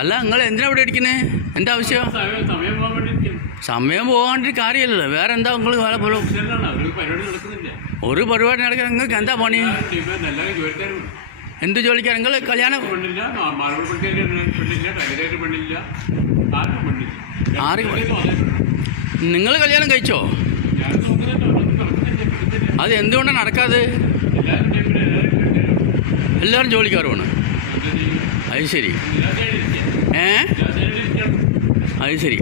അല്ല, നിങ്ങൾ എന്തിനാ ഇവിടെ ഇരിക്കുന്നത്? എന്താ ആവശ്യം? സമയം പോകാണ്ടിട്ട് കാര്യമില്ലല്ലോ. വേറെ എന്താ നിങ്ങൾ ഒരു പരിപാടി നടക്കാൻ നിങ്ങൾക്ക് എന്താ പണി? എന്ത് ജോലിക്കാണ് നിങ്ങൾ? കല്യാണം നിങ്ങൾ കല്യാണം കഴിച്ചോ? അത് എന്തുകൊണ്ടാണ് നടക്കാതെ? എല്ലാവരും ജോലിക്കാരുമാണ്. അത് ശരി. അത് ശരി.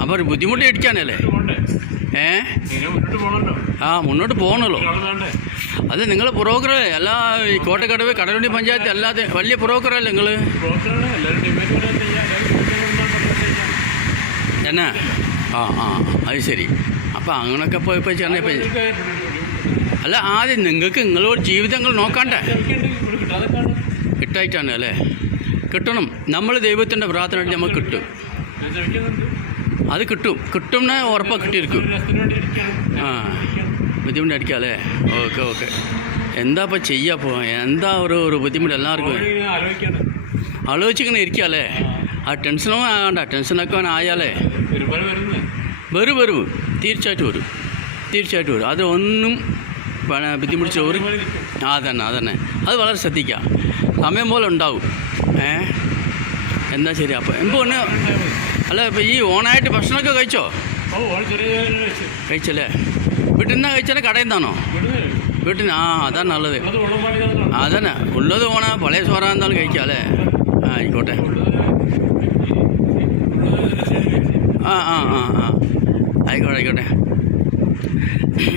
അപ്പോൾ ഒരു ബുദ്ധിമുട്ട് ഇടിക്കാനല്ലേ? മുന്നോട്ട് പോകണല്ലോ. അത് നിങ്ങൾ ബ്രോക്കറല്ലേ? അല്ല, ഈ കോട്ടക്കടവ് കടലുണ്ടി പഞ്ചായത്ത് അല്ലാതെ വലിയ ബ്രോക്കറല്ലേ നിങ്ങൾ? എന്നാ അത് ശരി. അപ്പോൾ അങ്ങനെയൊക്കെ ഇപ്പോൾ ചേർന്ന അല്ല, ആദ്യം നിങ്ങൾക്ക് നിങ്ങളോട് ജീവിതങ്ങൾ നോക്കണ്ടേ? കിട്ടായിട്ടാണ് അല്ലേ? കിട്ടണം. നമ്മൾ ദൈവത്തിൻ്റെ പ്രാർത്ഥന നമുക്ക് കിട്ടും. അത് കിട്ടും ഉറപ്പാണ്. കിട്ടിയിരിക്കും. ബുദ്ധിമുട്ട് അടിക്കാം അല്ലേ? ഓക്കെ. എന്താ ഇപ്പോൾ ചെയ്യാ? എന്താ ഒരു ബുദ്ധിമുട്ട് എല്ലാവർക്കും ആലോചിച്ചിങ്ങനെ ഇരിക്കുക അല്ലേ? ആ ടെൻഷനോ ആകണ്ട. ടെൻഷനൊക്കെ ആയാലേ വരും. തീർച്ചയായിട്ടും വരും. അത് ഒന്നും ബുദ്ധിമുട്ടിച്ച് അതന്നെ. അത് വളരെ ശ്രദ്ധിക്കുക. സമയം പോലെ ഉണ്ടാവും. എന്താ ശരി. അപ്പോൾ ഒന്ന് അല്ല, ഇപ്പോൾ ഈ ഓണായിട്ട് ഭക്ഷണമൊക്കെ കഴിച്ചോ? കഴിച്ചല്ലേ? വീട്ടിൽ നിന്നാ കഴിച്ചാലേ കടയിൽ നിന്നാണോ? വീട്ടിൽ നിന്ന്. അതാണ് നല്ലത്. അതന്നെ. ഉള്ളത് ഓണ പഴയ ചോറാന്നാലും കഴിക്കാം അല്ലേ? ആയിക്കോട്ടെ. ആയിക്കോട്ടെ.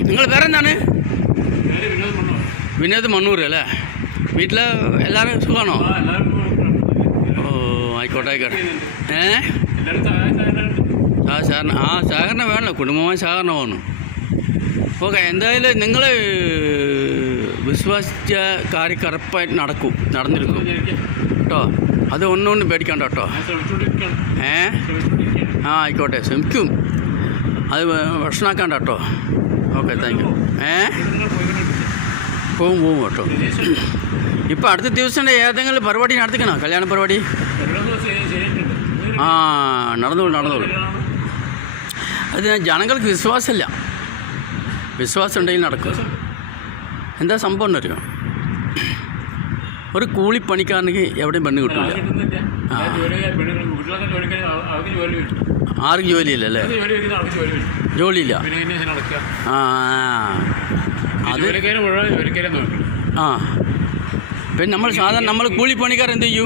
നിങ്ങൾ വേറെ എന്താണ്? വിനോദ് മണ്ണൂർ അല്ലേ? വീട്ടിൽ എല്ലാവരും സുഖമാണോ? ആയിക്കോട്ടെ. സഹകരണം വേണമല്ലോ. കുടുംബമായ സഹകരണം വേണം. ഓക്കെ. എന്തായാലും നിങ്ങൾ വിശ്വസിച്ച കാര്യം കറപ്പായിട്ട് നടന്നിരിക്കും കേട്ടോ. അത് ഒന്നുകൊണ്ടും പേടിക്കണ്ട കേട്ടോ. ആയിക്കോട്ടെ. ശ്രമിക്കും. അത് ഭക്ഷണമാക്കണ്ട കേട്ടോ. Okay, thank you. പോവും കേട്ടോ. ഇപ്പോൾ അടുത്ത ദിവസം ഏതെങ്കിലും പരിപാടി നടത്തിക്കണോ? കല്യാണ പരിപാടി? നടന്നോളൂ. അത് ജനങ്ങൾക്ക് വിശ്വാസമില്ല. വിശ്വാസം ഉണ്ടെങ്കിൽ നടക്കും. എന്താ സംഭവം എന്നറിയോ? ഒരു കൂലിപ്പണിക്കാരനെങ്കിൽ എവിടെയും പെണ്ണ് കിട്ടില്ല. ആർക്കും ജോലിയില്ലല്ലേ? ജോലിയില്ല. അത് പിന്നെ നമ്മൾ കൂലിപ്പണിക്കാർ എന്ത് ചെയ്യും?